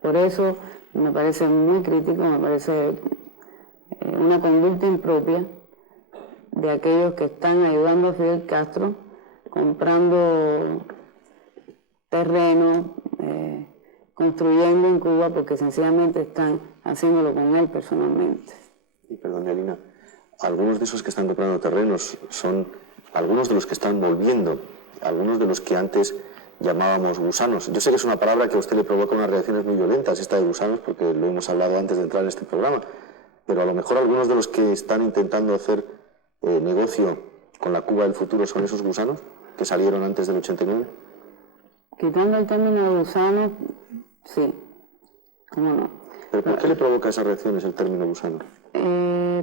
Por eso me parece muy crítico, me parece una conducta impropia de aquellos que están ayudando a Fidel Castro, comprando terreno, construyendo en Cuba, porque sencillamente están haciéndolo con él personalmente. Y perdón, Alina, algunos de esos que están comprando terrenos son algunos de los que están volviendo, algunos de los que antes llamábamos gusanos. Yo sé que es una palabra que a usted le provoca unas reacciones muy violentas, esta de gusanos, porque lo hemos hablado antes de entrar en este programa, pero a lo mejor algunos de los que están intentando hacer negocio con la Cuba del futuro son esos gusanos que salieron antes del 89. Quitando el término de gusano, sí, ¿cómo no? ¿Pero por qué le provoca esas reacciones el término gusano?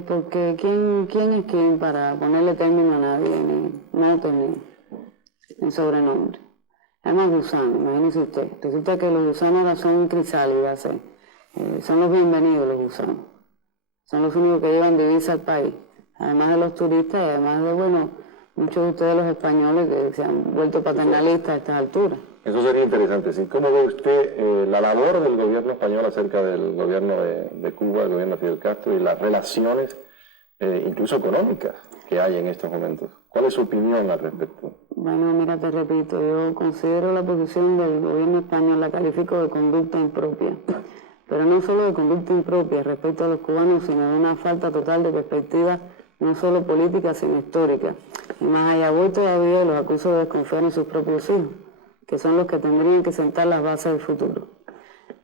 Porque ¿quién es quién para ponerle término a nadie? No tener un sobrenombre. Además, gusano, imagínese usted. Resulta que los gusanos ahora son crisálidas, son los bienvenidos los gusanos. Son los únicos que llevan divisa al país, además de los turistas y además de, bueno, muchos de ustedes los españoles que se han vuelto paternalistas a estas alturas. Eso sería interesante, ¿sí? ¿Cómo ve usted la labor del gobierno español acerca del gobierno de Cuba, el gobierno de Fidel Castro, y las relaciones, incluso económicas, que hay en estos momentos? ¿Cuál es su opinión al respecto? Bueno, mira, te repito, yo considero la posición del gobierno español, la califico de conducta impropia. Pero no solo de conducta impropia respecto a los cubanos, sino de una falta total de perspectiva, no solo política, sino histórica. Y más allá voy todavía y los acuso de desconfiar en sus propios hijos, que son los que tendrían que sentar las bases del futuro.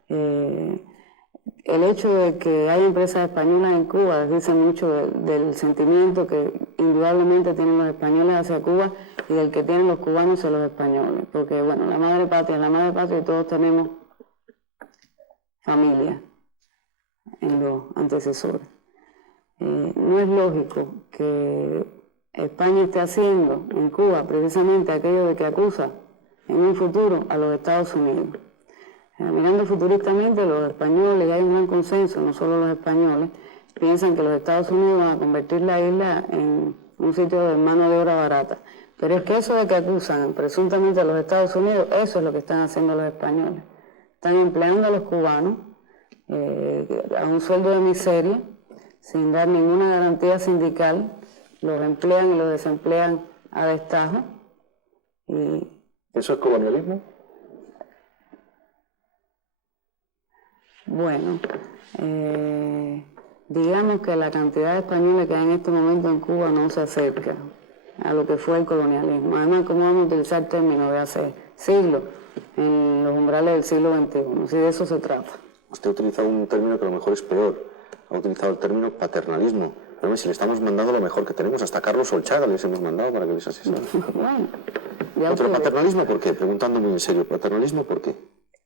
El hecho de que hay empresas españolas en Cuba dice mucho del sentimiento que indudablemente tienen los españoles hacia Cuba y del que tienen los cubanos hacia los españoles. Porque, bueno, la madre patria es la madre patria y todos tenemos familia en los antecesores. No es lógico que España esté haciendo en Cuba precisamente aquello de que acusa en un futuro a los Estados Unidos. Mirando futuristamente, los españoles, y hay un gran consenso, no solo los españoles, piensan que los Estados Unidos van a convertir la isla en un sitio de mano de obra barata. Pero es que eso de que acusan presuntamente a los Estados Unidos, eso es lo que están haciendo los españoles. Están empleando a los cubanos a un sueldo de miseria, sin dar ninguna garantía sindical, los emplean y los desemplean a destajo. ¿Eso es colonialismo? Bueno, digamos que la cantidad de españoles que hay en este momento en Cuba no se acerca a lo que fue el colonialismo. Además, ¿cómo vamos a utilizar términos de hace siglos, en los umbrales del siglo XXI? Si de eso se trata. Usted ha utilizado un término que a lo mejor es peor. Ha utilizado el término paternalismo. Pero si le estamos mandando lo mejor que tenemos, hasta Carlos Solchaga les hemos mandado para que les asesine. Bueno, ¿Pero paternalismo por qué? Preguntando muy en serio, ¿paternalismo por qué?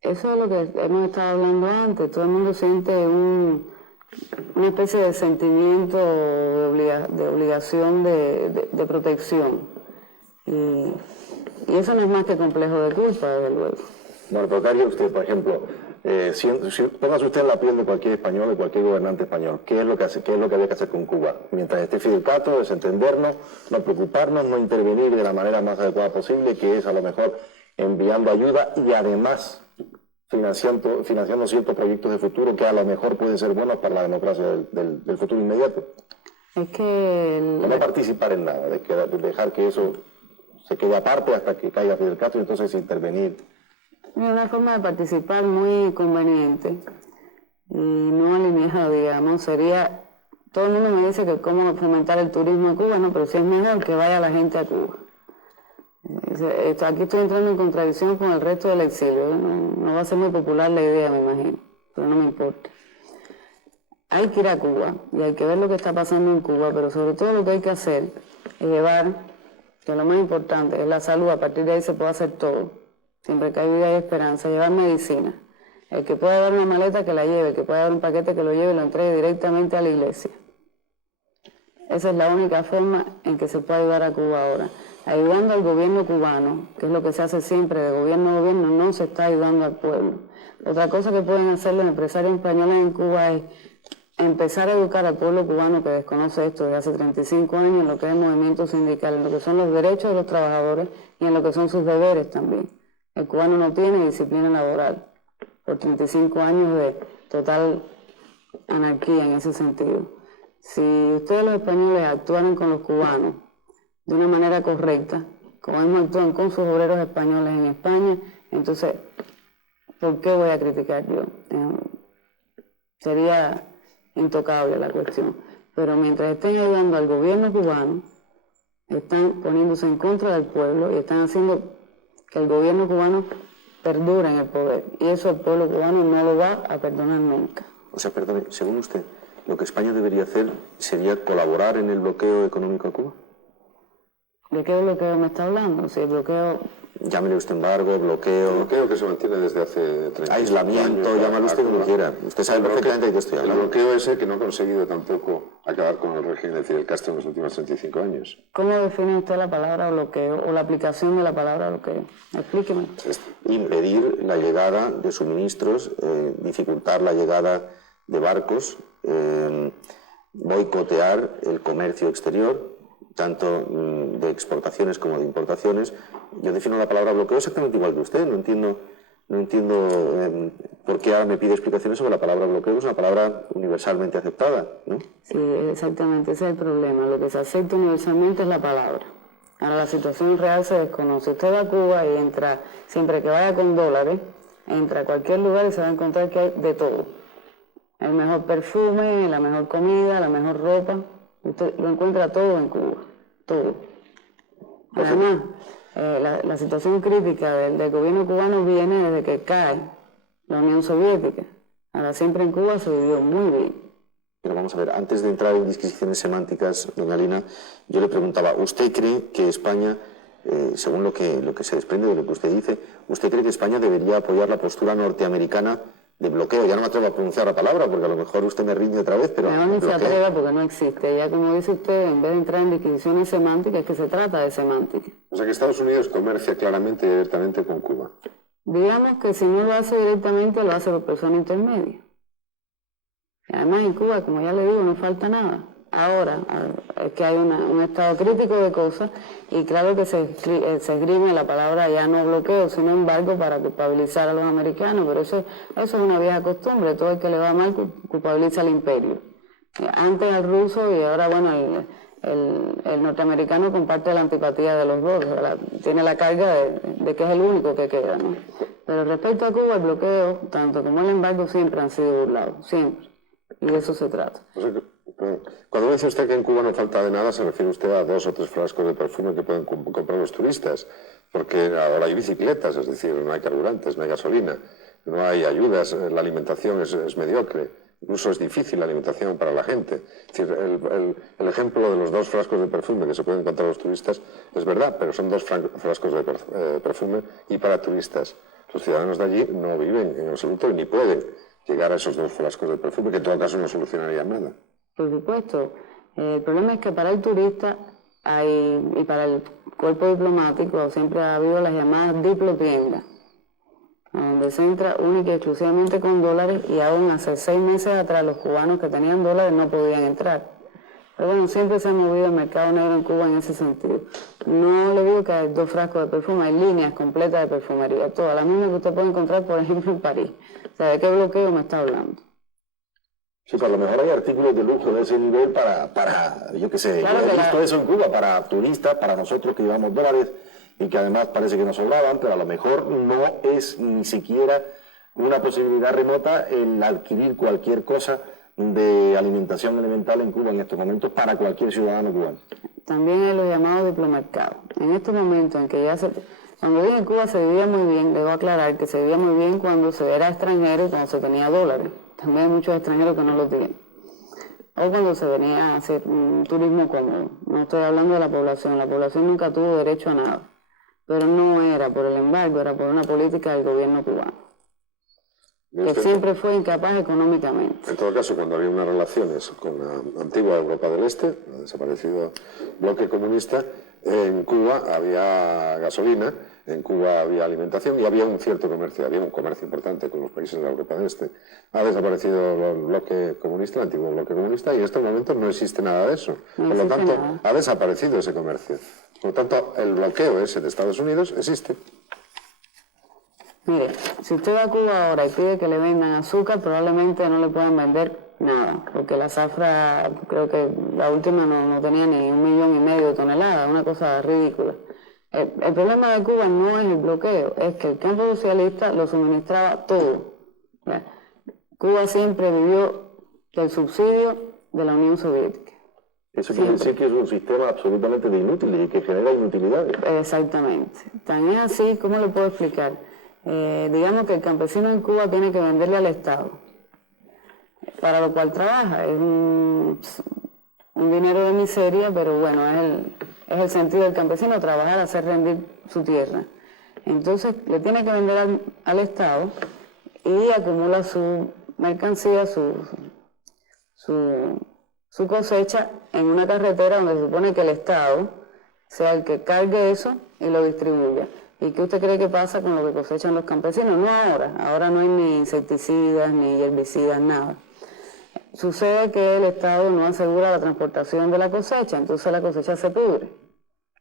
Eso es lo que hemos estado hablando antes. Todo el mundo siente una especie de sentimiento de obligación de protección. Y eso no es más que complejo de culpa, desde luego. Bueno, pero ¿qué haría usted, por ejemplo? Póngase usted en la piel de cualquier español, de cualquier gobernante español. ¿Qué es lo que había que hacer con Cuba? Mientras esté Fidel Castro, desentendernos, no preocuparnos, no intervenir de la manera más adecuada posible, que es a lo mejor enviando ayuda y además financiando ciertos proyectos de futuro que a lo mejor pueden ser buenos para la democracia del futuro inmediato. Es que... No participar en nada, de dejar que eso se quede aparte hasta que caiga Fidel Castro y entonces intervenir. Es una forma de participar muy conveniente y no alineada, digamos. Sería, todo el mundo me dice que cómo fomentar el turismo en Cuba, no, pero si es mejor que vaya la gente a Cuba. Aquí estoy entrando en contradicción con el resto del exilio. No va a ser muy popular la idea, me imagino, pero no me importa. Hay que ir a Cuba y hay que ver lo que está pasando en Cuba, pero sobre todo lo que hay que hacer es llevar, que lo más importante es la salud, a partir de ahí se puede hacer todo. Siempre que hay vida y esperanza, llevar medicina. El que pueda llevar una maleta que la lleve, el que pueda llevar un paquete que lo lleve y lo entregue directamente a la iglesia. Esa es la única forma en que se puede ayudar a Cuba ahora. Ayudando al gobierno cubano, que es lo que se hace siempre de gobierno a gobierno, no se está ayudando al pueblo. Otra cosa que pueden hacer los empresarios españoles en Cuba es empezar a educar al pueblo cubano que desconoce esto desde hace 35 años en lo que es el movimiento sindical, en lo que son los derechos de los trabajadores y en lo que son sus deberes también. El cubano no tiene disciplina laboral por 35 años de total anarquía en ese sentido. Si ustedes los españoles actuaran con los cubanos de una manera correcta, como ellos actúan con sus obreros españoles en España, entonces, ¿por qué voy a criticar yo? Sería intocable la cuestión. Pero mientras estén ayudando al gobierno cubano, están poniéndose en contra del pueblo y están haciendo que el gobierno cubano perdure en el poder. Y eso el pueblo cubano no lo va a perdonar nunca. O sea, perdone, según usted, lo que España debería hacer sería colaborar en el bloqueo económico a Cuba. ¿De qué bloqueo me está hablando? Si el bloqueo... Llámele usted embargo, bloqueo... El bloqueo que se mantiene desde hace 30 aislamiento, años. Llámale usted como quiera. Usted sabe perfectamente de qué estoy hablando. El bloqueo ese que no ha conseguido tampoco acabar con el régimen de Fidel Castro en los últimos 35 años. ¿Cómo define usted la palabra bloqueo o la aplicación de la palabra bloqueo? Explíqueme. Impedir la llegada de suministros, dificultar la llegada de barcos, boicotear el comercio exterior, tanto de exportaciones como de importaciones. Yo defino la palabra bloqueo exactamente igual que usted. No entiendo por qué ahora me pide explicaciones sobre la palabra bloqueo. Es una palabra universalmente aceptada, ¿no? Sí, exactamente, ese es el problema. Lo que se acepta universalmente es la palabra. Ahora la situación real se desconoce. Usted va a Cuba y entra, siempre que vaya con dólares, entra a cualquier lugar y se va a encontrar que hay de todo. El mejor perfume, la mejor comida, la mejor ropa. Usted lo encuentra todo en Cuba, todo. Además, la situación crítica del gobierno cubano viene desde que cae la Unión Soviética. Ahora siempre en Cuba se vivió muy bien. Pero vamos a ver, antes de entrar en disquisiciones semánticas, doña Lina, yo le preguntaba, ¿usted cree que España, según lo que se desprende de lo que usted dice, ¿usted cree que España debería apoyar la postura norteamericana de bloqueo? Ya no me atrevo a pronunciar la palabra porque a lo mejor usted me riñe otra vez, pero... No se atreva porque no existe. Ya como dice usted, en vez de entrar en disquisiciones semánticas, es que se trata de semántica. O sea que Estados Unidos comercia claramente y directamente con Cuba. Digamos que si no lo hace directamente, lo hace por persona intermedia. Y además en Cuba, como ya le digo, no falta nada. Ahora es que hay un estado crítico de cosas y claro que se esgrime la palabra ya no bloqueo, sino embargo para culpabilizar a los americanos, pero eso es una vieja costumbre. Todo el que le va mal culpabiliza al imperio. Antes al ruso y ahora, bueno, el norteamericano comparte la antipatía de los dos, tiene la carga de que es el único que queda, ¿no? Pero respecto a Cuba, el bloqueo, tanto como el embargo, siempre han sido burlados, siempre. Y de eso se trata. O sea que, cuando dice usted que en Cuba no falta de nada, se refiere usted a 2 o 3 frascos de perfume que pueden comprar los turistas, porque ahora hay bicicletas, es decir, no hay carburantes, no hay gasolina, no hay ayudas, la alimentación es mediocre, incluso es difícil la alimentación para la gente. Es decir, el ejemplo de los 2 frascos de perfume que se pueden encontrar los turistas es verdad, pero son 2 frascos de perfume y para turistas. Los ciudadanos de allí no viven en absoluto y ni pueden llegar a esos 2 frascos de perfume, que en todo caso no solucionarían nada. Por supuesto. El problema es que para el turista y para el cuerpo diplomático siempre ha habido las llamadas diplotiendas, donde se entra única y exclusivamente con dólares y aún hace 6 meses atrás los cubanos que tenían dólares no podían entrar. Pero bueno, siempre se ha movido el mercado negro en Cuba en ese sentido. No le digo que hay 2 frascos de perfume, hay líneas completas de perfumería, todas las mismas que usted puede encontrar, por ejemplo, en París. O sea, ¿de qué bloqueo me está hablando? Sí, pues a lo mejor hay artículos de lujo de ese nivel para yo qué sé, claro, yo he visto eso en Cuba, para turistas, para nosotros que llevamos dólares y que además parece que nos sobraban, pero a lo mejor no es ni siquiera una posibilidad remota el adquirir cualquier cosa de alimentación elemental en Cuba en estos momentos para cualquier ciudadano cubano. también hay los llamados diplomercados. En estos momentos en que cuando vine en Cuba se vivía muy bien, debo aclarar que se vivía muy bien cuando se era extranjero y cuando se tenía dólares. También hay muchos extranjeros que no los tienen. O cuando se venía a hacer un turismo cómodo. No estoy hablando de la población nunca tuvo derecho a nada. Pero no era por el embargo, era por una política del gobierno cubano, que siempre fue incapaz económicamente. En todo caso, cuando había unas relaciones con la antigua Europa del Este, el desaparecido bloque comunista, en Cuba había gasolina, en Cuba había alimentación y había un cierto comercio, había un comercio importante con los países de la Europa del Este. Ha desaparecido el bloque comunista, el antiguo bloque comunista, y en estos momentos no existe nada de eso. Por lo tanto, ha desaparecido ese comercio. Por lo tanto, el bloqueo ese de Estados Unidos existe. Mire, si usted va a Cuba ahora y pide que le vendan azúcar, probablemente no le puedan vender nada, porque la zafra, creo que la última no tenía ni 1,5 millones de toneladas, una cosa ridícula. El problema de Cuba no es el bloqueo, es que el campo socialista lo suministraba todo. Cuba siempre vivió del subsidio de la Unión Soviética. Eso quiere decir que es un sistema absolutamente de inútiles y que genera inutilidades. Exactamente. Tan es así, ¿cómo le puedo explicar? Digamos que el campesino en Cuba tiene que venderle al Estado, para lo cual trabaja. Es un dinero de miseria, pero bueno, es el sentido del campesino, trabajar, hacer rendir su tierra. Entonces le tiene que vender al Estado y acumula su mercancía, su cosecha en una carretera donde se supone que el Estado sea el que cargue eso y lo distribuya. ¿Y qué usted cree que pasa con lo que cosechan los campesinos? No ahora no hay ni insecticidas, ni herbicidas, nada. Sucede que el Estado no asegura la transportación de la cosecha, entonces la cosecha se pudre.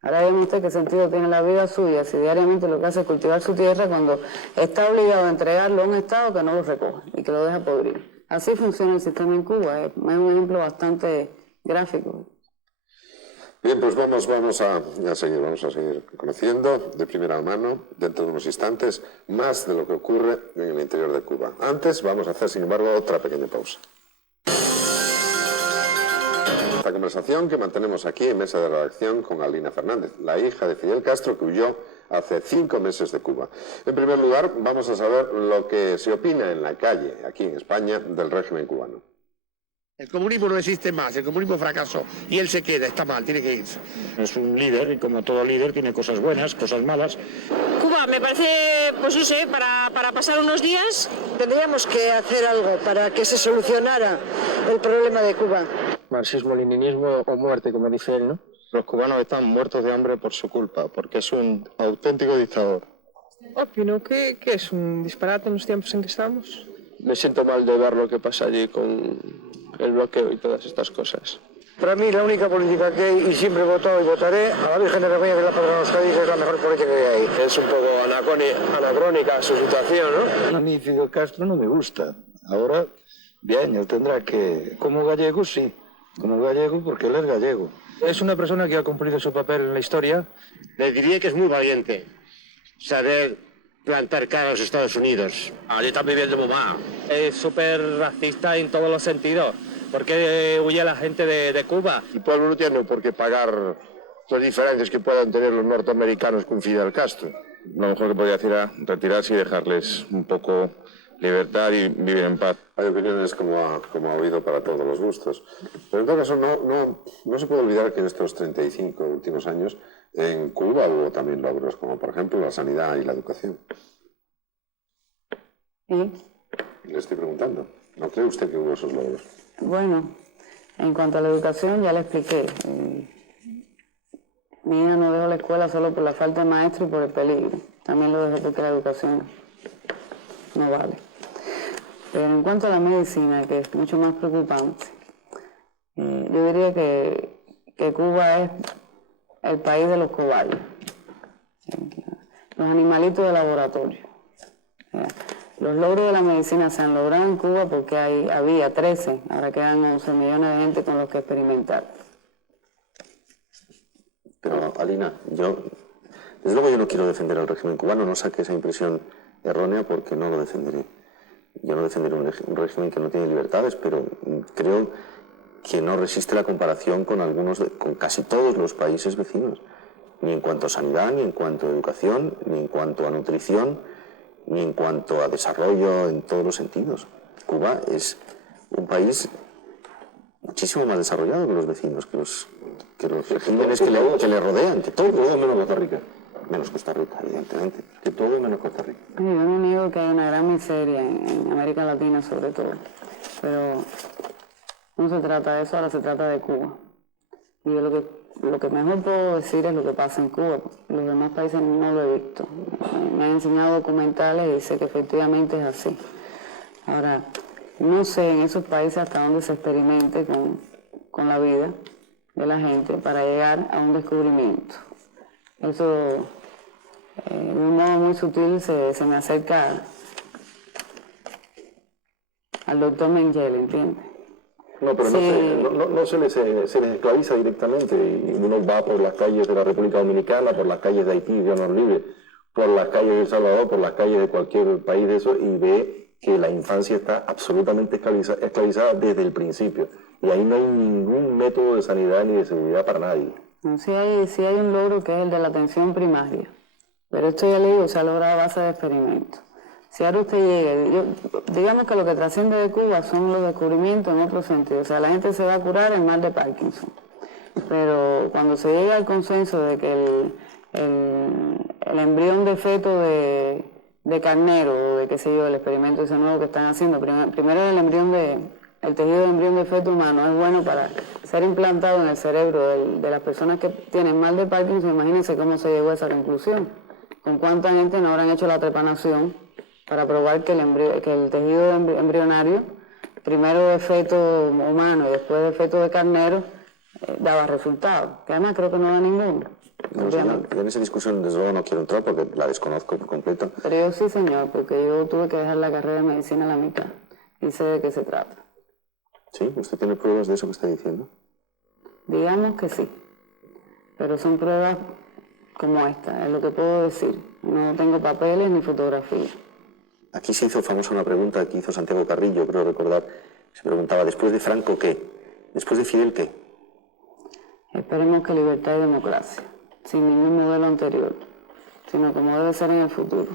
Ahora vean usted qué sentido tiene la vida suya si diariamente lo que hace es cultivar su tierra cuando está obligado a entregarlo a un Estado que no lo recoge y que lo deja podrir. Así funciona el sistema en Cuba, es un ejemplo bastante gráfico. Bien, pues vamos a seguir conociendo de primera mano, dentro de unos instantes, más de lo que ocurre en el interior de Cuba. Antes vamos a hacer, sin embargo, otra pequeña pausa. Esta conversación que mantenemos aquí en mesa de redacción con Alina Fernández, la hija de Fidel Castro, que huyó hace 5 meses de Cuba. En primer lugar, vamos a saber lo que se opina en la calle, aquí en España, del régimen cubano. El comunismo no existe más, el comunismo fracasó y él se queda, está mal, tiene que irse. Es un líder y como todo líder tiene cosas buenas, cosas malas. Cuba me parece, pues no sé, para pasar unos días. Tendríamos que hacer algo para que se solucionara el problema de Cuba. Marxismo, leninismo o muerte, como dice él, ¿no? Los cubanos están muertos de hambre por su culpa, porque es un auténtico dictador. Opino que es un disparate en los tiempos en que estamos. Me siento mal de ver lo que pasa allí con el bloqueo y todas estas cosas. Para mí la única política que hay, y siempre he votado y votaré, a la Virgen de Begoña, que es la patrona de los Cádiz, es la mejor política que hay ahí. Es un poco anacrónica su situación, ¿no? A mí Fidel Castro no me gusta. Ahora, bien, él tendrá que... Como gallego, sí. Como gallego, porque él es gallego. Es una persona que ha cumplido su papel en la historia. Le diría que es muy valiente saber plantar cara a los Estados Unidos. Allí están viviendo muy mal. Es súper racista en todos los sentidos. ¿Por qué huye la gente de Cuba? El pueblo no tiene por qué pagar las diferencias que puedan tener los norteamericanos con Fidel Castro. Lo mejor que podría hacer era retirarse y dejarles un poco libertad y vivir en paz. Hay opiniones como ha habido para todos los gustos. Pero en todo caso no se puede olvidar que en estos 35 últimos años en Cuba hubo también logros, como por ejemplo la sanidad y la educación. ¿Sí? Le estoy preguntando, ¿no cree usted que hubo esos logros? Bueno, en cuanto a la educación ya le expliqué. Mi hija no dejó la escuela solo por la falta de maestro y por el peligro. También lo dejó porque la educación no vale. Pero en cuanto a la medicina, que es mucho más preocupante, yo diría que Cuba es el país de los cobayos, los animalitos de laboratorio. Los logros de la medicina se han logrado en Cuba porque había 13, ahora quedan 11 millones de gente con los que experimentar. Pero, Alina, desde luego yo no quiero defender al régimen cubano, no saque esa impresión errónea porque no lo defenderé. Yo no defenderé un régimen que no tiene libertades, pero creo que no resiste la comparación con con casi todos los países vecinos, ni en cuanto a sanidad, ni en cuanto a educación, ni en cuanto a nutrición, ni en cuanto a desarrollo en todos los sentidos. Cuba es un país muchísimo más desarrollado que los vecinos, que los regímenes que le rodean, que todo menos Costa Rica. Menos Costa Rica, evidentemente, que todo menos Costa Rica. Yo no niego que hay una gran miseria en América Latina sobre todo, pero no se trata de eso, ahora se trata de Cuba. Y yo lo que mejor puedo decir es lo que pasa en Cuba. Los demás países no lo he visto. Me han enseñado documentales y sé que efectivamente es así. Ahora, no sé en esos países hasta dónde se experimente con la vida de la gente para llegar a un descubrimiento. Eso, de un modo muy sutil, se me acerca al doctor Mengele, ¿entiendes? No, pero sí. no se les esclaviza directamente y uno va por las calles de la República Dominicana, por las calles de Haití, Dios nos libre, por las calles de El Salvador, por las calles de cualquier país de eso y ve que la infancia está absolutamente esclavizada desde el principio. Y ahí no hay ningún método de sanidad ni de seguridad para nadie. Sí hay un logro que es el de la atención primaria, pero esto ya le digo, se ha logrado a base de experimentos. Si ahora usted llega, digamos que lo que trasciende de Cuba son los descubrimientos en otro sentido, o sea, la gente se va a curar el mal de Parkinson, pero cuando se llega al consenso de que el embrión de feto de carnero, o de qué sé yo, el experimento ese nuevo que están haciendo, primero el tejido de embrión de feto humano es bueno para ser implantado en el cerebro de las personas que tienen mal de Parkinson. Imagínense cómo se llegó a esa conclusión. Con cuánta gente no habrán hecho la trepanación para probar que el tejido embrionario, primero de feto humano y después de feto de carnero, daba resultados, que además creo que no da ninguno. No, señor, yo en esa discusión desde luego no quiero entrar porque la desconozco por completo. Pero yo sí, señor, porque yo tuve que dejar la carrera de medicina a la mitad y sé de qué se trata. ¿Sí? ¿Usted tiene pruebas de eso que está diciendo? Digamos que sí, pero son pruebas como esta, es lo que puedo decir. No tengo papeles ni fotografías. Aquí se hizo famosa una pregunta que hizo Santiago Carrillo, creo recordar. Se preguntaba, ¿después de Franco qué? ¿Después de Fidel qué? Esperemos que libertad y democracia, sin ningún modelo anterior, sino como debe ser en el futuro.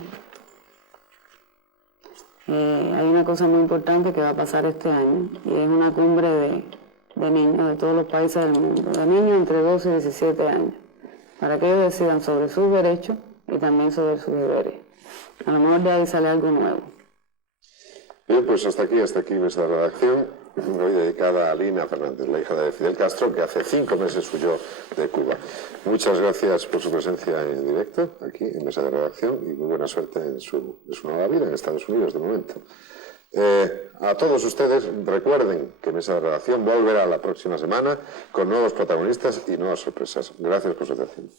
Hay una cosa muy importante que va a pasar este año y es una cumbre de niños de todos los países del mundo, de niños entre 12 y 17 años, para que ellos decidan sobre sus derechos y también sobre sus deberes. A lo mejor de ahí sale algo nuevo. Bien, pues hasta aquí nuestra redacción, hoy dedicada a Lina Fernández, la hija de Fidel Castro, que hace 5 meses huyó de Cuba. Muchas gracias por su presencia en directo, aquí en Mesa de Redacción, y muy buena suerte en su nueva vida en Estados Unidos, de momento. A todos ustedes, recuerden que Mesa de Redacción volverá la próxima semana con nuevos protagonistas y nuevas sorpresas. Gracias por su atención.